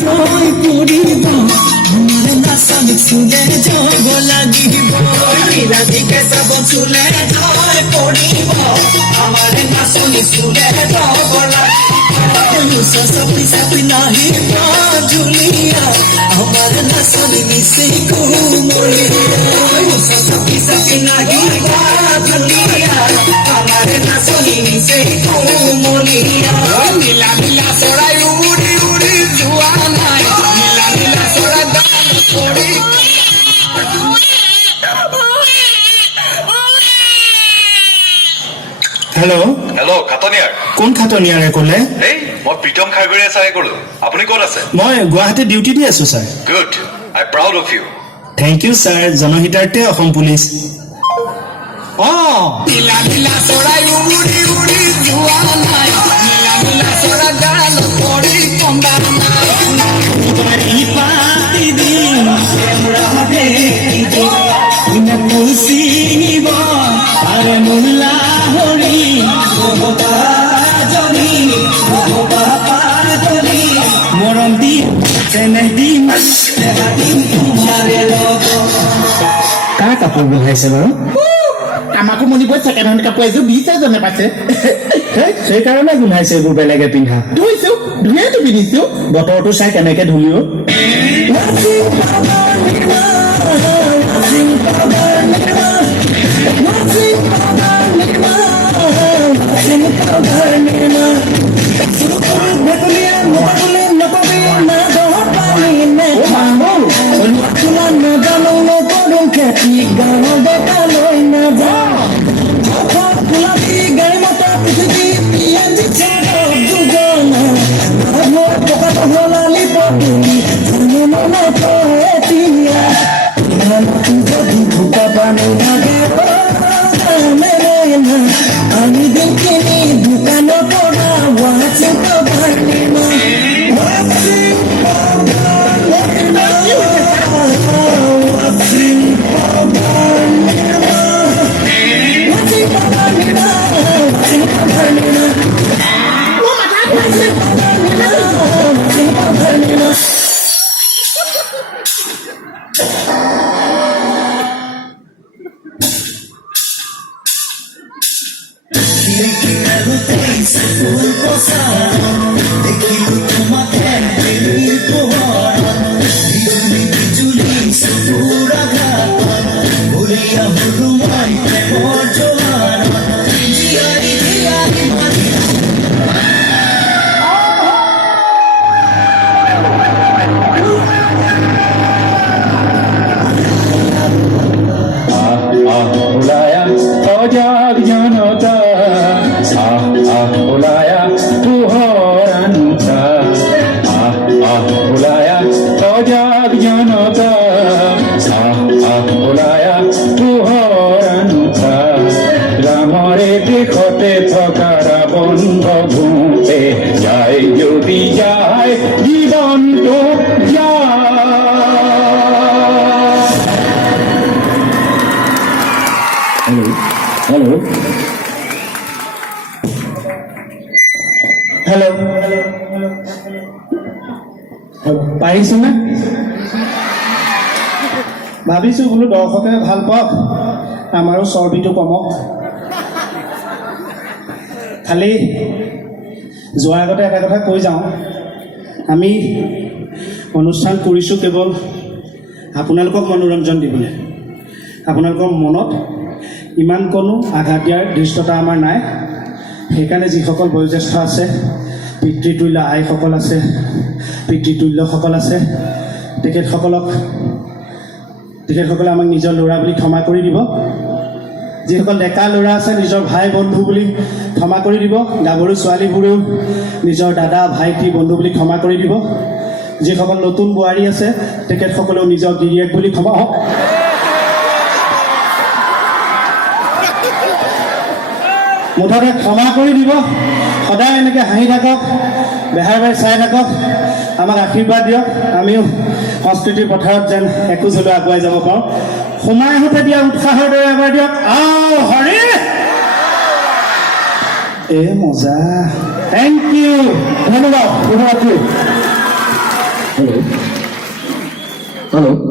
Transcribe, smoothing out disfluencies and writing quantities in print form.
জয় কৰিব মোৰ নাচনীক চুলে যাব লাগিব ৰাধিকে চাব চুলে জয় কৰিব আমাৰ নাচনীক চুলে যাব লাগিব চাপি চাপি নাহিব ঝুলিয়া আমাৰ নাচনী নিচে কোমলীয়া চাপি চাপি নাহিব ঝুলিয়া আমাৰ নাচনী নিচে কোমলীয়া নীলা নীলা চৰাই উৰি উৰি যোৱা নাই নীলা নীলা চৰাই দান কৰি হেল্ল' হেল্ল' খাটনিয়াৰ কোন খাটনিয়াৰে ক'লে এই মই প্ৰীতম খাৰগৰীয়া ছাৰে ক'লো আপুনি ক'ত আছে মই গুৱাহাটী ডিউটি দি আছো sir good I proud of you thank you sir জনহিতাৰ্থে অসম পুলিচ নীলা নীলা চৰাই উৰি উৰি যোৱা নাই নীলা নীলা চৰাই গান কৰি কন্দা নাই পাতি দিম চিনিব আৰে মোল্লা হৰি মৰম দি চেনেহ দিম কাৰ কাপোৰ বহাইছে বাৰু আমাকো মনিব ছেকেণ্ড হেণ্ড কাপোৰ এযোৰ দিছে জনে পাইছে সেইকাৰণে গোন্ধাইছে এইবোৰ বেলেগে পিন্ধা ধুইছো ধুনীয়াটো পিন্ধিছো বতৰটো চাই কেনেকে ধুলিও আমি দেখিনি দোকানৰ পৰা ৱাচিং ৰামৰে দেশতে থকা ৰাৱণ ভূতে যায় যদি যায় জীৱনটো হেল্ল' হেল্ল' পাৰিছো নে ভাবিছো বোলো দৰ্শকে ভাল পাওক আমাৰো চৰ্বিটো কমক খালি যোৱাৰ আগতে এটা কথা কৈ যাওঁ আমি অনুষ্ঠান কৰিছোঁ কেৱল আপোনালোকক মনোৰঞ্জন দিবলৈ আপোনালোকৰ মনত ইমানকণো আঘাত দিয়াৰ ধৃষ্টতা আমাৰ নাই সেইকাৰণে যিসকল বয়োজ্যেষ্ঠ আছে পিতৃতুল্য আইসকল আছে পিতৃতুল্যসকল আছে তেখেতসকলে আমাক নিজৰ ল'ৰা বুলি ক্ষমা কৰি দিব যিসকল ডেকা ল'ৰা আছে নিজৰ ভাই বন্ধু বুলি ক্ষমা কৰি দিব গাভৰু ছোৱালীবোৰেও নিজৰ দাদা ভাইটি বন্ধু বুলি ক্ষমা কৰি দিব যিসকল নতুন বোৱাৰী আছে তেখেতসকলেও নিজৰ গিৰিয়েক বুলি ক্ষমা হওক মুঠতে ক্ষমা কৰি দিব সদায় এনেকৈ হাঁহি থাকক বেহাৰ বাই চাই থাকক আমাক আশীৰ্বাদ দিয়ক আমিও সংস্কৃতিৰ পথাৰত যেন একোজ হ'লেও আগুৱাই যাব পাৰোঁ সোমাই আহোঁতে দিয়া উৎসাহৰ দৰে এবাৰ দিয়ক আও হৰি এ মজা থেংক ইউ ধন্যবাদ শুভৰাত্ৰি হেল্ল'